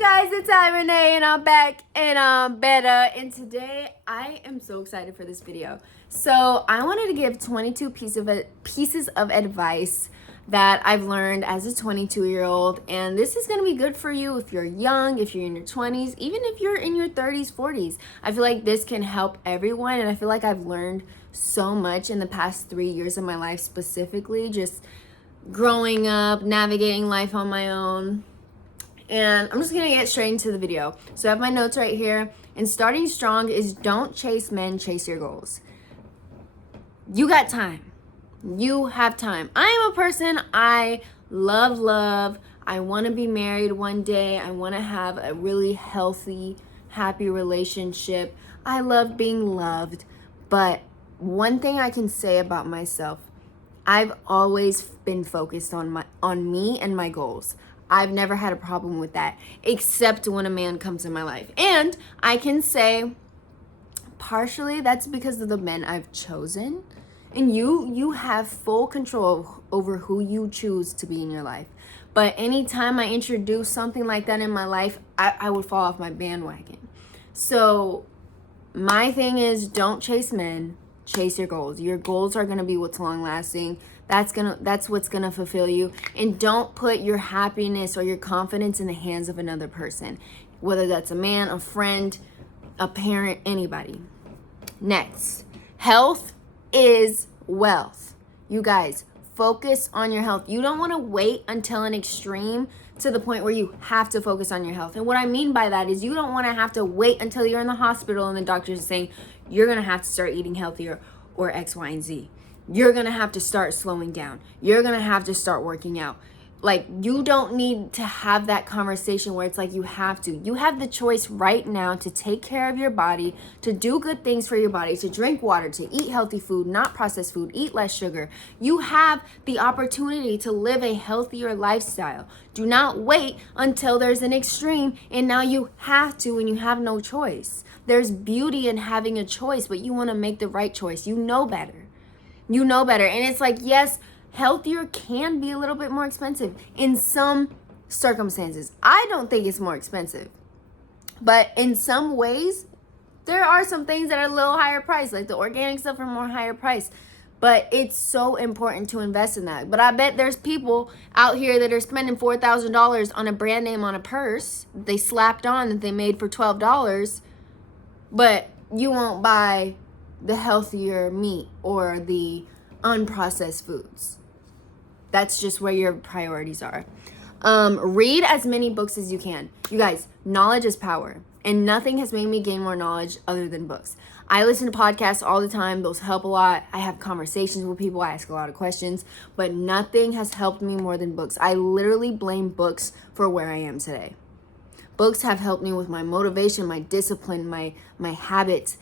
guys, it's I, Renee, and I'm back, and I'm better. And today, I am so excited for this video. So, I wanted to give 22 pieces of advice that I've learned as a 22-year-old. And this is going to be good for you if you're young, if you're in your 20s, even if you're in your 30s, 40s. I feel like this can help everyone, and I feel like I've learned so much in the past 3 years of my life specifically, just growing up, navigating life on my own. And I'm just gonna get straight into the video. So I have my notes right here. And starting strong is don't chase men, chase your goals. You got time. You have time. I am a person, I love. I wanna be married one day. I wanna have a really healthy, happy relationship. I love being loved. But one thing I can say about myself, I've always been focused on me and my goals. I've never had a problem with that, except when a man comes in my life. And I can say, partially, that's because of the men I've chosen. And you have full control over who you choose to be in your life. But anytime I introduce something like that in my life, I would fall off my bandwagon. So my thing is, don't chase men, chase your goals. Your goals are gonna be what's long lasting. That's what's gonna fulfill you. And don't put your happiness or your confidence in the hands of another person, whether that's a man, a friend, a parent, anybody. Next, health is wealth. You guys, focus on your health. You don't want to wait until an extreme to the point where you have to focus on your health. And what I mean by that is you don't want to have to wait until you're in the hospital and the doctor's saying you're going to have to start eating healthier or X, Y, and Z. You're going to have to start slowing down. You're going to have to start working out. Like, you don't need to have that conversation where it's like you have to. You have the choice right now to take care of your body, to do good things for your body, to drink water, to eat healthy food, not processed food, eat less sugar. You have the opportunity to live a healthier lifestyle. Do not wait until there's an extreme and now you have to and you have no choice. There's beauty in having a choice, but you want to make the right choice. You know better. You know better. And it's like, yes, healthier can be a little bit more expensive in some circumstances. I don't think it's more expensive. But in some ways, there are some things that are a little higher price, like the organic stuff are more higher price. But it's so important to invest in that. But I bet there's people out here that are spending $4,000 on a brand name on a purse they slapped on that they made for $12, but you won't buy the healthier meat or the unprocessed foods. That's just where your priorities are. Read as many books as you can. You guys, knowledge is power. And nothing has made me gain more knowledge other than books. I listen to podcasts all the time. Those help a lot. I have conversations with people. I ask a lot of questions. But nothing has helped me more than books. I literally blame books for where I am today. Books have helped me with my motivation, my discipline, my habits,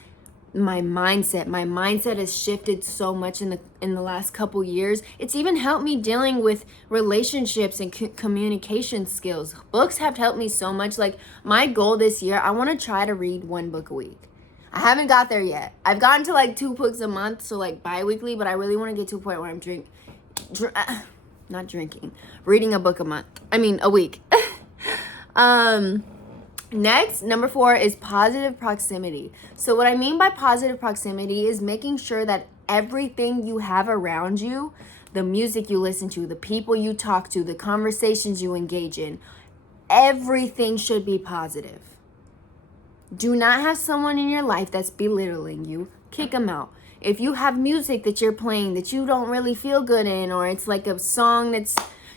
my mindset. My mindset has shifted so much in the last couple years. It's even helped me dealing with relationships and communication skills. Books have helped me so much. Like, my goal this year, I want to try to read one book a week. I haven't got there yet. I've gotten to like 2 books a month, so like bi-weekly, but I really want to get to a point where I'm reading a book a week. Next, number 4 is positive proximity. So what I mean by positive proximity is making sure that everything you have around you, the music you listen to, the people you talk to, the conversations you engage in, everything should be positive. Do not have someone in your life that's belittling you. Kick them out. If you have music that you're playing that you don't really feel good in, or it's like a song that's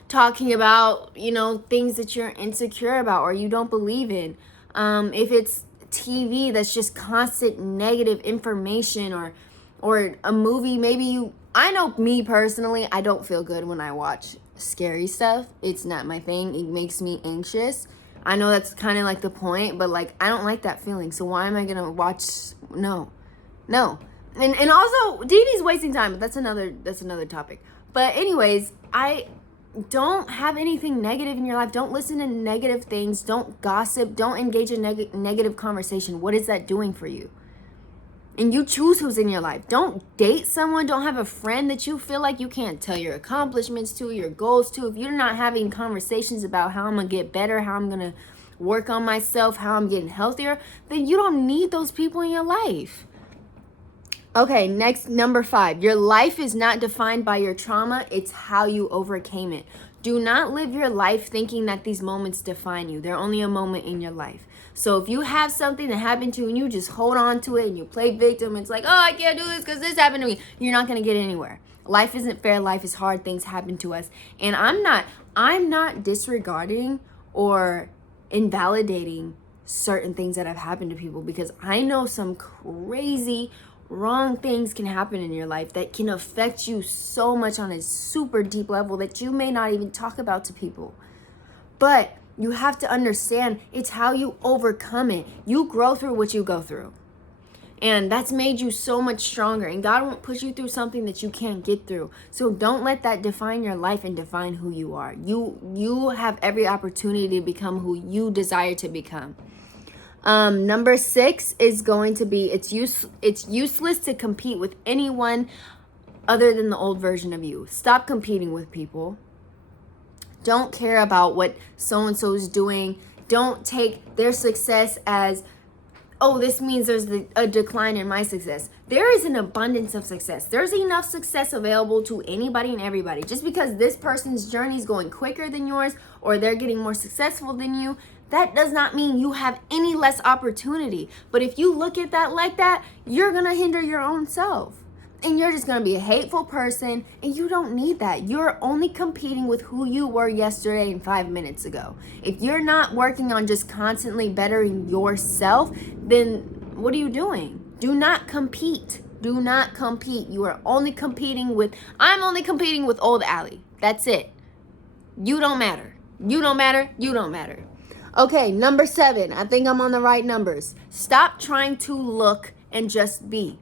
talking about, things that you're insecure about or you don't believe in. If it's TV that's just constant negative information, or a movie, I know me personally, I don't feel good when I watch scary stuff. It's not my thing. It makes me anxious. I know that's kind of like the point, but like, I don't like that feeling. So why am I gonna watch? No. And also, DD's wasting time, but that's another topic. But anyways, I don't have anything negative in your life. Don't listen to negative things. Don't gossip. Don't engage in negative conversation. What is that doing for you? And you choose who's in your life. Don't date someone. Don't have a friend that you feel like you can't tell your accomplishments to, your goals to. If you're not having conversations about how I'm going to get better, how I'm going to work on myself, how I'm getting healthier, then you don't need those people in your life. Okay, next, number 5. Your life is not defined by your trauma. It's how you overcame it. Do not live your life thinking that these moments define you. They're only a moment in your life. So if you have something that happened to you and you just hold on to it and you play victim, it's like, oh, I can't do this because this happened to me. You're not going to get anywhere. Life isn't fair. Life is hard. Things happen to us. And I'm not disregarding or invalidating certain things that have happened to people, because I know some crazy wrong things can happen in your life that can affect you so much on a super deep level that you may not even talk about to people. But you have to understand, it's how you overcome it. You grow through what you go through. And that's made you so much stronger. And God won't push you through something that you can't get through. So don't let that define your life and define who you are. You have every opportunity to become who you desire to become. Number 6 is going to be, it's useless to compete with anyone other than the old version of you. Stop competing with people. Don't care about what so-and-so is doing. Don't take their success as, oh, this means there's a decline in my success. There is an abundance of success. There's enough success available to anybody and everybody. Just because this person's journey is going quicker than yours or they're getting more successful than you, that does not mean you have any less opportunity. But if you look at that like that, you're going to hinder your own self. And you're just going to be a hateful person, and you don't need that. You're only competing with who you were yesterday and 5 minutes ago. If you're not working on just constantly bettering yourself, then what are you doing? Do not compete. Do not compete. You are only competing with, I'm only competing with old Allie. That's it. You don't matter. You don't matter. You don't matter. Okay, number 7. I think I'm on the right numbers. Stop trying to look and just be.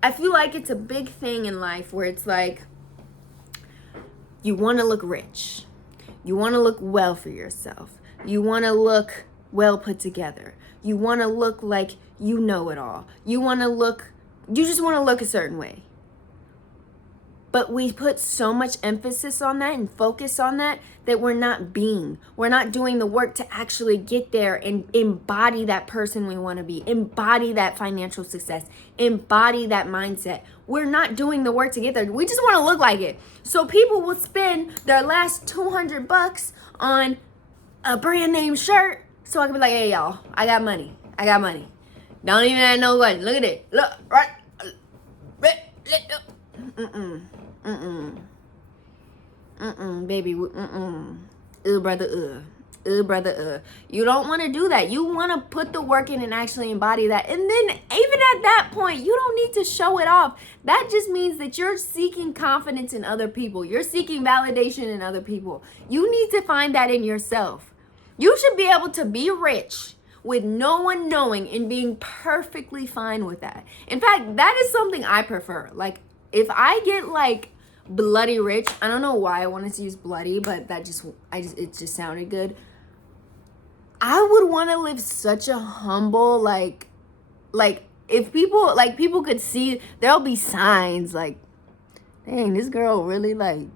I feel like it's a big thing in life where it's like, you want to look rich. You want to look well for yourself. You want to look well put together. You want to look like you know it all. You just want to look a certain way. But we put so much emphasis on that and focus on that we're not being. We're not doing the work to actually get there and embody that person we want to be. Embody that financial success. Embody that mindset. We're not doing the work to get there. We just want to look like it. So people will spend their last $200 on a brand name shirt. So I can be like, hey y'all, I got money. I got money. Don't even have no money. Look at it. Look, right. Baby, brother. You don't want to do that. You want to put the work in and actually embody that. And then even at that point, you don't need to show it off. That just means that you're seeking confidence in other people. You're seeking validation in other people. You need to find that in yourself. You should be able to be rich with no one knowing and being perfectly fine with that. In fact, that is something I prefer. Like, if I get like bloody rich, I don't know why I wanted to use bloody, but it just sounded good. I would want to live such a humble, like if people could see, there'll be signs like, dang, this girl really like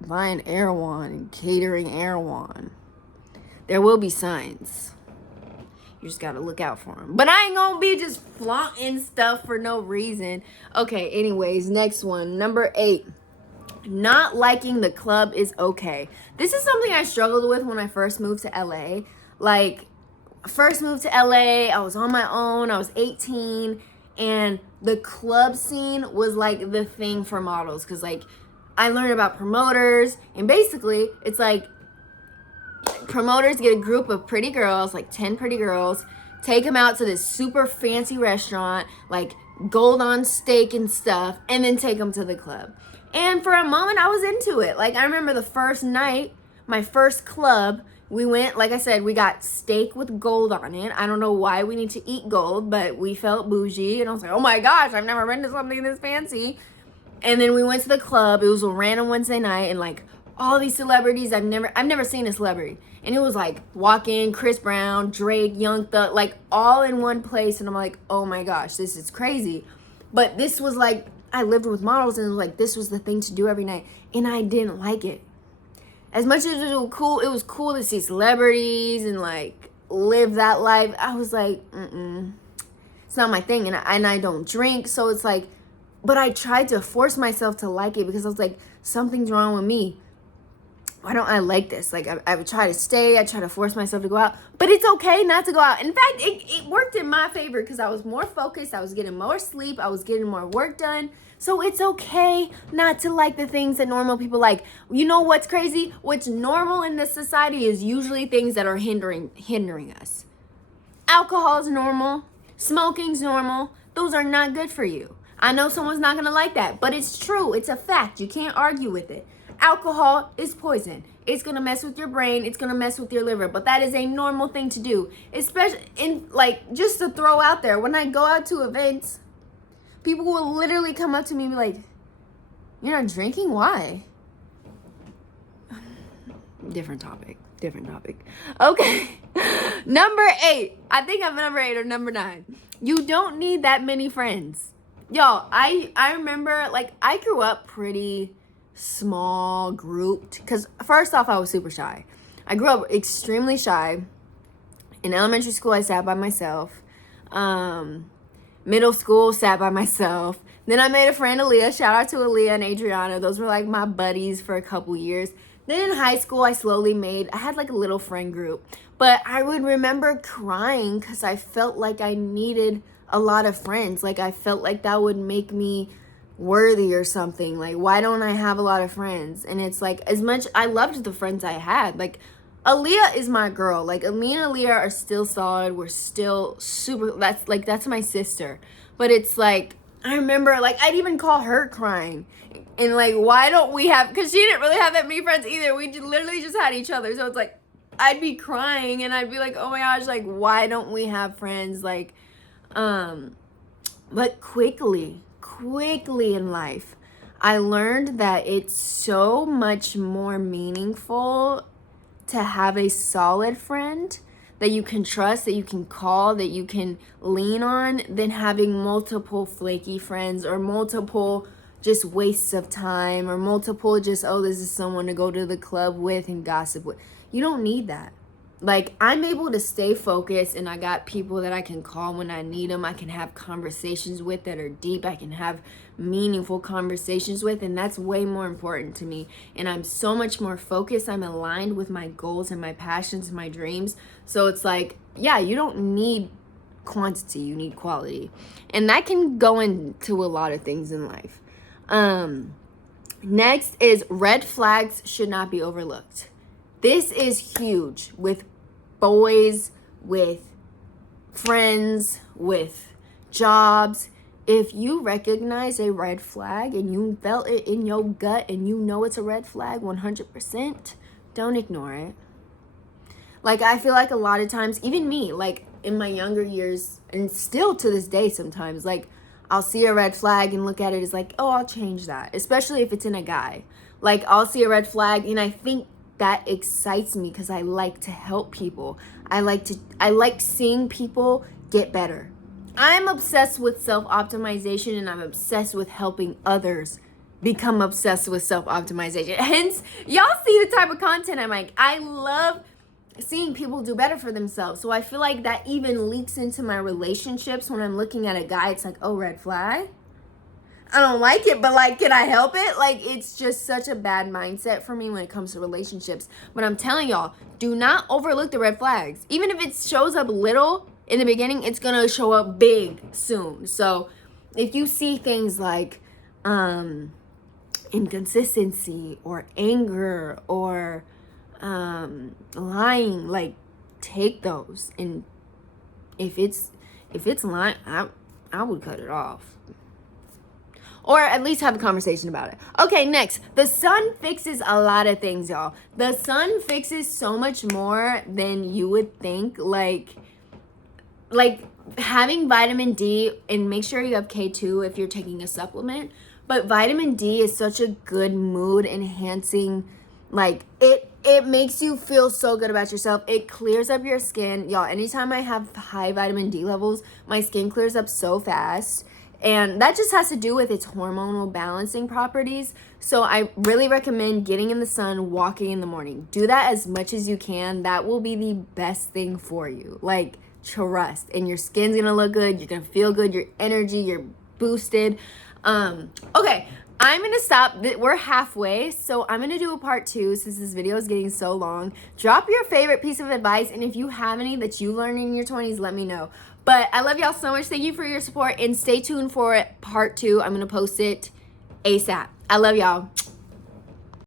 buying Erewhon and catering Erewhon. There will be signs. You just gotta look out for them. But I ain't gonna be just flaunting stuff for no reason. Okay, anyways, next one. Number 8. Not liking the club is okay. This is something I struggled with when I first moved to LA. Like, first moved to LA, I was on my own, I was 18, and the club scene was like the thing for models. Cause like, I learned about promoters, and basically, it's like, promoters get a group of pretty girls, like 10 pretty girls, take them out to this super fancy restaurant, like gold on steak and stuff, and then take them to the club. And for a moment, I was into it. Like, I remember the first night, my first club, we went, like I said, we got steak with gold on it. I don't know why we need to eat gold, but we felt bougie. And I was like, oh my gosh, I've never been to something this fancy. And then we went to the club. It was a random Wednesday night, and like all these celebrities, I've never seen a celebrity. And it was like walk in, Chris Brown, Drake, Young Thug, like all in one place. And I'm like, oh my gosh, this is crazy. But this was like, I lived with models, and it was like, this was the thing to do every night. And I didn't like it. as much as it was cool to see celebrities and like live that life. I was like, it's not my thing, and I don't drink, so it's like, but I tried to force myself to like it because I was like, something's wrong with me. Why don't I like this? Like, I would try to stay. I try to force myself to go out. But it's okay not to go out. In fact, it worked in my favor because I was more focused. I was getting more sleep. I was getting more work done. So it's okay not to like the things that normal people like. You know what's crazy? What's normal in this society is usually things that are hindering us. Alcohol's normal. Smoking's normal. Those are not good for you. I know someone's not going to like that, but it's true. It's a fact. You can't argue with it. Alcohol is poison. It's going to mess with your brain. It's going to mess with your liver. But that is a normal thing to do. Especially in, like, just to throw out there, when I go out to events, people will literally come up to me and be like, "You're not drinking? Why?" Different topic. Okay. Number 8. I think I'm number 8 or number 9. You don't need that many friends. Y'all, I remember, like, I grew up pretty small grouped because first off, I was super shy. I grew up extremely shy. In elementary school, I sat by myself. Middle school, sat by myself. Then I made a friend, Aaliyah. Shout out to Aaliyah and Adriana. Those were like my buddies for a couple years. Then in high school, I had like a little friend group. But I would remember crying because I felt like I needed a lot of friends. Like, I felt like that would make me worthy or something. Like, why don't I have a lot of friends? And it's like, as much I loved the friends I had, like, Aaliyah is my girl. Like, me and Aaliyah are still solid. We're still super, that's my sister. But it's like, I remember, like, I'd even call her crying. And like, why don't we have, because she didn't really have that many friends either. We literally just had each other. So it's like, I'd be crying and I'd be like, oh my gosh, like, why don't we have friends? Like, but quickly in life, I learned that it's so much more meaningful to have a solid friend that you can trust, that you can call, that you can lean on, than having multiple flaky friends or multiple just wastes of time or multiple just, oh, this is someone to go to the club with and gossip with. You don't need that. Like, I'm able to stay focused, and I got people that I can call when I need them. I can have conversations with that are deep. I can have meaningful conversations with, and that's way more important to me. And I'm so much more focused. I'm aligned with my goals and my passions and my dreams. So it's like, yeah, you don't need quantity, you need quality. And that can go into a lot of things in life. Next is red flags should not be overlooked. This is huge with boys, with friends, with jobs. If you recognize a red flag and you felt it in your gut and you know it's a red flag 100%, don't ignore it. Like, I feel like a lot of times, even me, like in my younger years, and still to this day sometimes, like, I'll see a red flag and look at it as like, oh, I'll change that. Especially if it's in a guy. Like, I'll see a red flag and I think that excites me because I like to help people. I like seeing people get better. I'm obsessed with self-optimization, and I'm obsessed with helping others become obsessed with self-optimization. Hence, y'all see the type of content I'm like. I love seeing people do better for themselves. So I feel like that even leaks into my relationships. When I'm looking at a guy, it's like, oh, red flag. I don't like it, but like, can I help it? Like, it's just such a bad mindset for me when it comes to relationships. But I'm telling y'all, do not overlook the red flags. Even if it shows up little in the beginning, it's gonna show up big soon. So if you see things like inconsistency or anger or lying, like, take those. And if it's lying, I would cut it off. Or at least have a conversation about it. Okay, next. The sun fixes a lot of things, y'all. The sun fixes so much more than you would think. Like having vitamin D, and make sure you have K2 if you're taking a supplement. But vitamin D is such a good mood enhancing, like, it makes you feel so good about yourself. It clears up your skin. Y'all, anytime I have high vitamin D levels, my skin clears up so fast. And that just has to do with its hormonal balancing properties. So I really recommend getting in the sun, walking in the morning. Do that as much as you can. That will be the best thing for you. Like, trust. And your skin's gonna look good. You're gonna feel good. Your energy, you're boosted. Okay, I'm gonna stop. We're halfway, so I'm gonna do a part 2 since this video is getting so long. Drop your favorite piece of advice, and if you have any that you learned in your 20s, let me know. But I love y'all so much. Thank you for your support, and stay tuned for part 2. I'm gonna post it ASAP. I love y'all.